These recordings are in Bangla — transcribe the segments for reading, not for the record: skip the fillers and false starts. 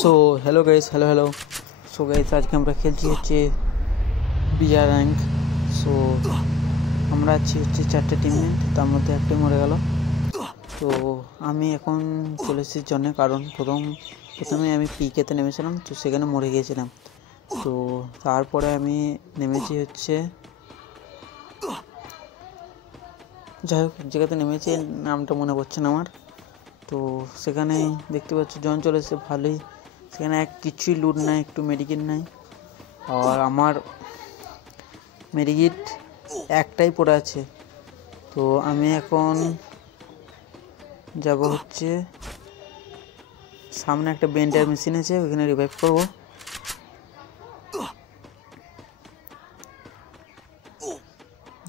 So hello guys, hello. So guys, আজকে আমরা খেলছি হচ্ছে বিজার র্যাঙ্ক। সো আমরা আছি হচ্ছে 4টে টিমমেট, তার মধ্যে একটাই মরে গেল। তো আমি এখন চলে এসেছি জন্যে, কারণ প্রথমে আমি পিকেতে নেমেছিলাম, তো সেখানে মরে গিয়েছিলাম। তো তারপরে আমি নেমেছি হচ্ছে, যাই হোক জায়গাতে নেমেছি, নামটা মনে পড়ছে না আমার। তো সেখানে দেখতে পাচ্ছি জন চলে এসেছে ভালোই। সেখানে কিছুই লুট নাই, একটু মেডিকেট নাই, আর আমার মেডিকেট একটাই পড়ে আছে। তো আমি এখন যাব হচ্ছে সামনে একটা বেন্ডার মেশিন আছে, ওইখানে রিভাইভ করব।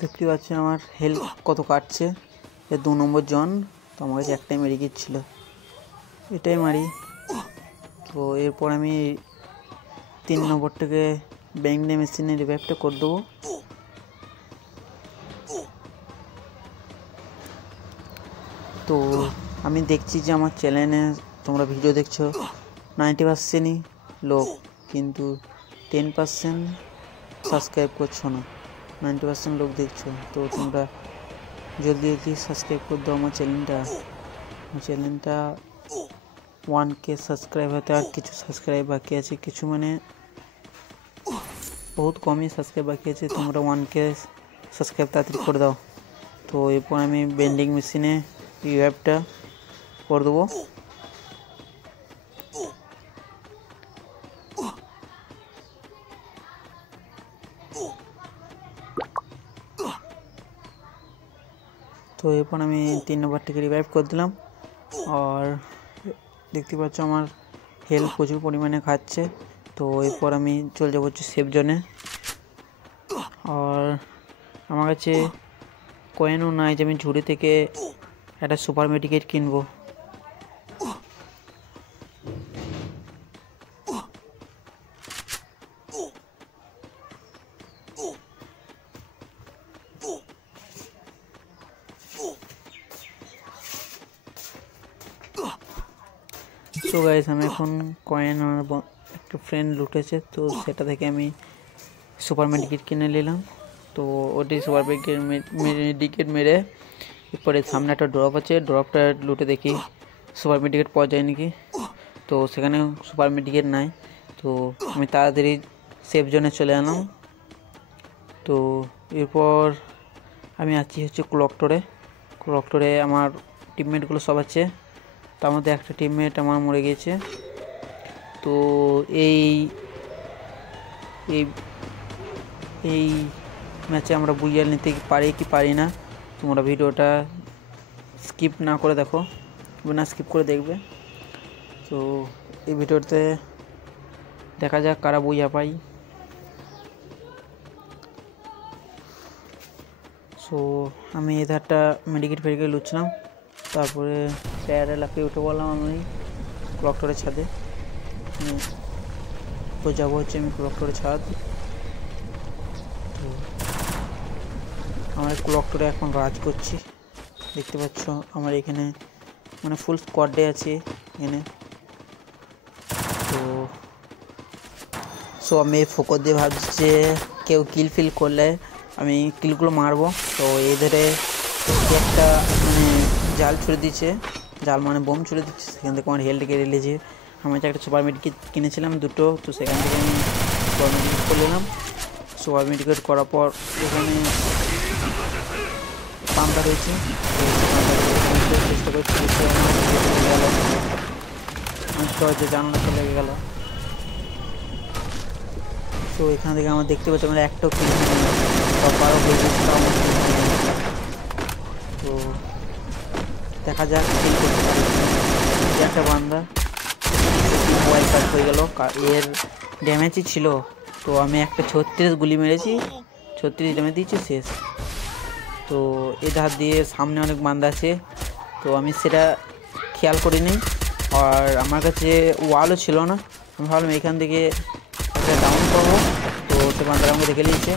দেখতে পাচ্ছেন আমার হেলথ কত কাটছে। এর 2 নম্বর জন, তো আমার কাছে একটাই মেডিকেট ছিল, এটাই মারি। তো এরপর আমি 3 নম্বরটাকে বেন্ডার মেশিনে রিভাইভটা করে দেবো। তো আমি দেখছি যে আমার চ্যানেলে তোমরা ভিডিও দেখছো 90%ই লোক, কিন্তু 10% সাবস্ক্রাইব করছো না। 90% লোক দেখছো, তো তোমরা জলদি সাবস্ক্রাইব করে দাও আমার চ্যানেলটা 1K সাবস্ক্রাইব হতে আর কিছু সাবস্ক্রাইব বাকি আছে, কিছু মানে বহুত কমই সাবস্ক্রাইব বাকি আছে। তোমরা 1K সাবস্ক্রাইব তাড়াতাড়ি করে দাও। তো এরপর আমি বেন্ডিং মেশিনে রিভাইভটা করে দেবো। তো এরপর আমি 3 নম্বরটাকে রিভাইভ করে দিলাম, আর দেখতে পাচ্ছ আমার হেলথ প্রচুর পরিমাণে খাচ্ছে। তো এরপর আমি চলে যাবো হচ্ছে সেফ জোনে। আর আমার কাছে কয়েনও নাই যে আমি ঝুড়ি থেকে একটা সুপার মেডিকেট কিনবো। তো গাইস, আমি এখন কয়েন আমার একটা ফ্রেন্ড লুটেছে, তো সেটা থেকে আমি সুপার মেডিকেট কিনে নিলাম। তো ওটি সুপার মেডিকেট মেরে এরপরে সামনে একটা ড্রপ আছে, ড্রপটা লুটে দেখি সুপার মেডিকেট পাওয়া যায় নাকি। তো সেখানে সুপার মেডিকেট নাই, তো আমি তাড়াতাড়ি সেফ জোনে চলে এলাম। তো এরপর আমি আছি হচ্ছে ক্লকটোরে আমার টিমমেটগুলো সব আছে, তার মধ্যে একটা টিমমেট আমার মরে গিয়েছে। তো এই এই ম্যাচে আমরা বুঝিয়ে নিতে পারি কি পারি না, তোমরা ভিডিওটা স্কিপ না করে দেখো, না স্কিপ করে দেখবে। তো এই ভিডিওতে দেখা যাক কারা বুঝা পাই। সো আমি এধারটা মেডিকেট ফেডিকেট লুচ্ছিলাম, তারপরে প্যার এলাকায় উঠে বললাম আমি ক্লকটোরের ছাদে। তো যাবো হচ্ছে আমি ক্লকটোরের ছাদ। তো আমরা ক্লকটোরে এখন রাজ করছি, দেখতে পাচ্ছ আমার এখানে মানে ফুল স্কোয়াডে আছে এখানে। তো আমি ফোকস দিয়ে ভাবছি যে কেউ কিল করলে আমি কিলগুলো মারবো। তো এধারে একটা মানে জাল ছুড়ে দিচ্ছে, জাল মানে বোম ছুড়ে দিচ্ছে, সেখান থেকে আমার হেলথ কেড়ে নিয়েছে। আমি একটা সুপার মেডিকেট কিনেছিলাম 2টো, তো সেখান থেকে আমি সুপার মেডিকেট করে নিলাম। সুপার মেডিকেট করার পর এখানে পাম্পটা রয়েছে, চেষ্টা করছি যে জানালাটা লেগে গেল। তো এখান থেকে আমার দেখতে পাচ্ছি আমরা একটাও কিল বারো হয়ে গেছে। তো দেখা যাক কিল করতে পারি। একটা বান্দা মোবাইল কাট হয়ে গেল, এর ড্যামেজই ছিল। তো আমি একটা 36 গুলি মেরেছি, 36 ড্যামেজ দিয়েছি, শেষ। তো এ ধার দিয়ে সামনে অনেক বান্দা আছে, তো আমি সেটা খেয়াল করিনি, আর আমার কাছে ওয়ালও ছিল না। আমি ভাবলাম এখান থেকে ডাউন করবো, তো সে বান্দারা আমাকে দেখে নিয়েছে।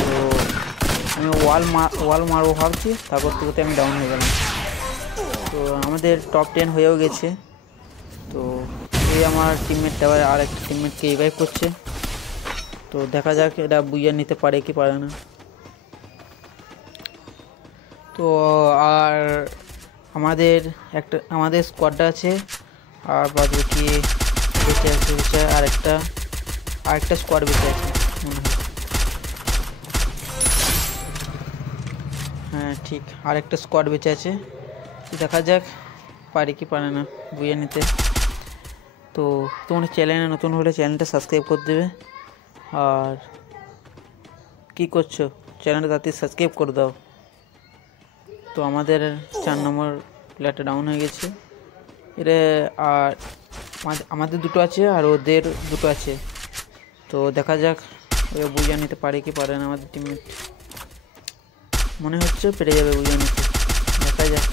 তো আমি ওয়াল মারবো ভাবছি, তারপর থেকে আমি ডাউন হয়ে গেলাম। তো আমাদের টপ 10 হয়েও গেছে। তো এই আমার টিমমেটটা আবার আরেকটা টিমমেটকে রিভাইভ করছে। তো দেখা যাক এটা বুইয়া নিতে পারে কি পারে না। তো আর আমাদের স্কোয়াডটা আছে, আর বাদ বাকি বেঁচে আছে আরেকটা স্কোয়াড বেঁচে আছে মনে হয়। হ্যাঁ ঠিক, আরেকটা স্কোয়াড বেঁচে আছে। দেখা যাক পারে কি পারে না বুইয়া নিতে। তো তোমার চ্যানেলে নতুন হলে চ্যানেলটা সাবস্ক্রাইব করে দেবে, আর কি করছো চ্যানেলটা তাড়াতাড়ি সাবস্ক্রাইব করে দাও। তো আমাদের 4 নম্বর প্লেয়ারটা ডাউন হয়ে গেছে। এরা আর আমাদের দুটো আছে আর ওদের দুটো আছে। তো দেখা যাক ওরা বুঝিয়ে নিতে পারে কি পারে না। আমাদের টিমমেট মনে হচ্ছে পেরে যাবে বুঝিয়ে নিতে, দেখা যাক।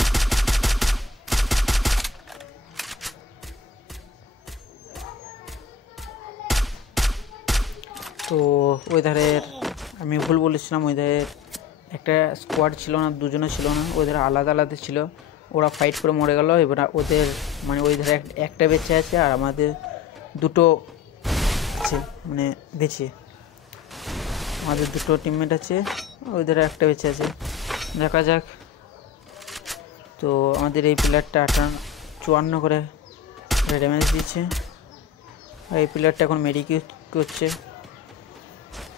তো ওই ধারের আমি ভুল বলেছিলাম, ওই ধারের একটা স্কোয়াড ছিল না, দুজনে ছিল না, ওদের আলাদা আলাদা ছিল। ওরা ফাইট করে মরে গেল। এবার ওদের মানে ওই ধারে একটা বেঁচে আছে আর আমাদের দুটো আছে মানে বেঁচে। আমাদের দুটো টিমমেট আছে, ওই ধারে একটা বেঁচে আছে। দেখা যাক। তো আমাদের এই প্লেয়ারটা 54 করে ড্যামেজ দিচ্ছে, আর এই প্লেয়ারটা এখন মেডিকেট করছে।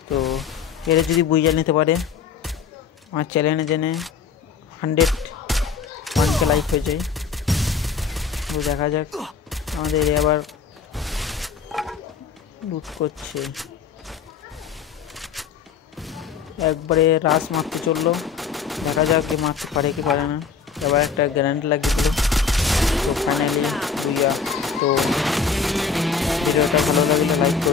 তো এরা যদি বুঝে নিতে পারে আমার চ্যানেলে জেনে 101 লাইক হয়ে যায়। তো দেখা যাক। আমাদের আবার লুট করছে, একবারে রাস মারতে চললো। দেখা যাক কি মারতে পারে কি পারে না। এবার একটা গ্যারান্টি লাগিয়ে দিল। তো ফাইনালি বুইয়া। তো ভিডিওটা ভালো লাগলে লাইক করবে।